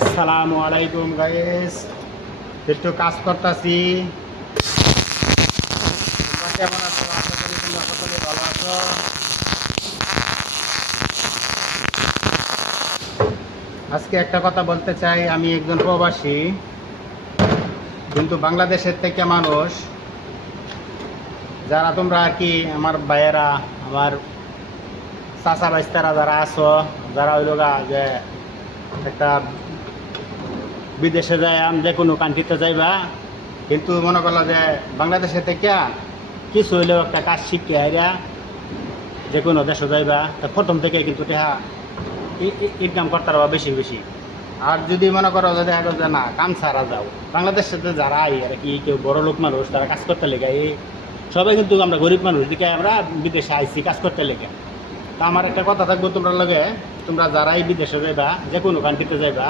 আসসালামু আলাইকুম গাইস, একটু কাজ করতেছি। তোমরা কেমন আছো? আশা করি তোমরা সকলে ভালো আছো। আজকে একটা কথা বলতে চাই, আমি একজন প্রবাসী, কিন্তু বাংলাদেশের থেকে মানুষ যারা তোমরা আর কি আমার ভাইয়েরা, আমার চাচা বাইস্তারা যারা আছো, যারা হইল গা যে একটা বিদেশে যায়, যে কোনো কান্ট্রিতে যাইবা, কিন্তু মনে করলো যে বাংলাদেশে থেকে কিছু হইলেও একটা কাজ শিখে আইরা যে কোনো দেশে যাইবা, তা প্রথম থেকে কিন্তু ইনকাম করতে পারবা বেশি বেশি। আর যদি মনে করো যে দেখা গেল যে না কাম ছাড়া যাও, বাংলাদেশে যারা আই আর কি, কেউ বড় লোক মানুষ তারা কাজ করতে লেগে, এই সবাই কিন্তু আমরা গরিব মানুষ দিকে আমরা বিদেশে আইসি কাজ করতে লেগে। তা আমার একটা কথা থাকবো তোমরা লগে, তোমরা যারাই বিদেশে যাইবা, যে কোনো কান্ট্রিতে যাইবা,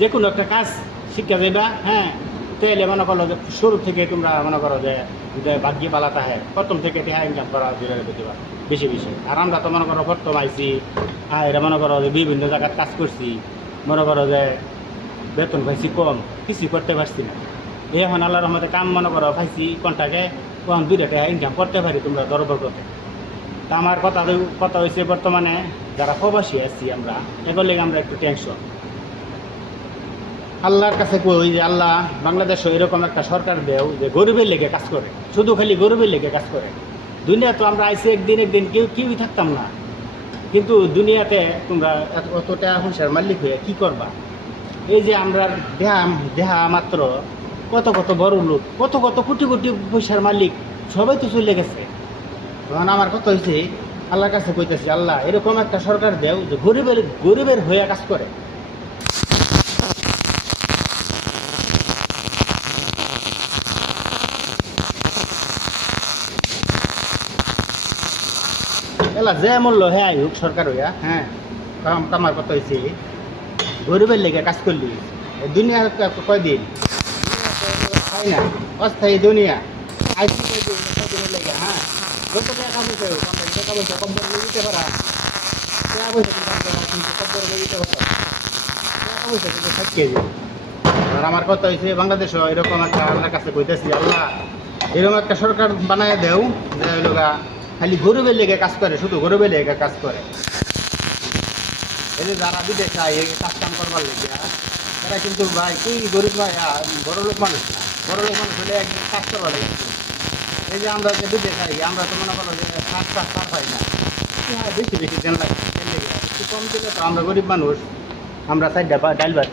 যে কোনো একটা কাজ শিক্ষা যাইবা, হ্যাঁ, তাহলে মনে করলো যে শুরু থেকে তোমরা মনে করো যে ভাগ্যে পালাতে হয়, প্রথম থেকে টেহা ইনকাম করা দিবা বেশি বেশি। আর আমরা তো মনে করো প্রথম আইসি, এরা মনে করো যে বিভিন্ন জায়গায় কাজ করছি, মনে করো যে বেতন পাইছি কম, কিছু করতে পারছি না। এখন আল্লাহর রহমতে কাম মনে করো পাইছি কন্টাকে, তখন দুইটা টেহা ইনকাম করতে পারি তোমরা দরবার করতে। তা আমার কথা হয়েছে, বর্তমানে যারা প্রবাসী আসছি আমরা, এগুলো লেগে আমরা একটু টেনশন। আল্লাহর কাছে কই যে আল্লাহ বাংলাদেশে এরকম একটা সরকার দেও যে গরিবের লেগে কাজ করে, শুধু খালি গরিবের লেগে কাজ করে। দুনিয়া তো আমরা আইসি একদিন কেউই থাকতাম না, কিন্তু দুনিয়াতে তোমরা অত টাকা পয়সার মালিক হয়ে কী করবা? এই যে আমরা দেহা মাত্র কত কত বড় লোক, কত কত কোটি কোটি পয়সার মালিক সবাই তো চলে গেছে। তখন আমার কথা হয়েছে আল্লাহর কাছে কইতেছি, আল্লাহ এরকম একটা সরকার দেও যে গরিবের হয়ে কাজ করে। এলা যে মূল্য হ্যাঁ আইক সরকার হইয়া, হ্যাঁ, আমার কথা হয়েছে গরিবের লেগে কাজ করলি। দুনিয়া কয়দিন খাই না, অস্থায়ী দুনিয়া আইসি কয়দিনের লেগে, হ্যাঁ, যত টাকা পয়সা হোক আমরা টাকা পয়সা কম করে দিতে পারা, টাকা পয়সা কিন্তু কম করে দিতে পারা, টাকা পয়সা কিন্তু থাকিয়ে যাবে। আর আমার কথা হয়েছে বাংলাদেশও এরকম একটা আল্লাহর কাছে কইতেছি, আল্লাহ এরকম একটা সরকার বানায় দেও যে হইল গা খালি গরিবের লেগে কাজ করে, শুধু গরিবের লেগে কাজ করে। এই যে যারা বিদেশে আয় কাজ কাম করবার লেগে, তারা কিন্তু ভাই কি গরিব ভাই, বড় লোক মানুষ না। বড় লোক মানুষ হলে একদিন কাজ করবার লেগে। এই যে আমরা যে বিদেশে আই, আমরা তো মনে করো যে কাজ পাই না, বেশি বেশি দেন লাগে, একটু কম দিলে তো আমরা গরিব মানুষ, আমরা সাইডটা ডাইল ভাত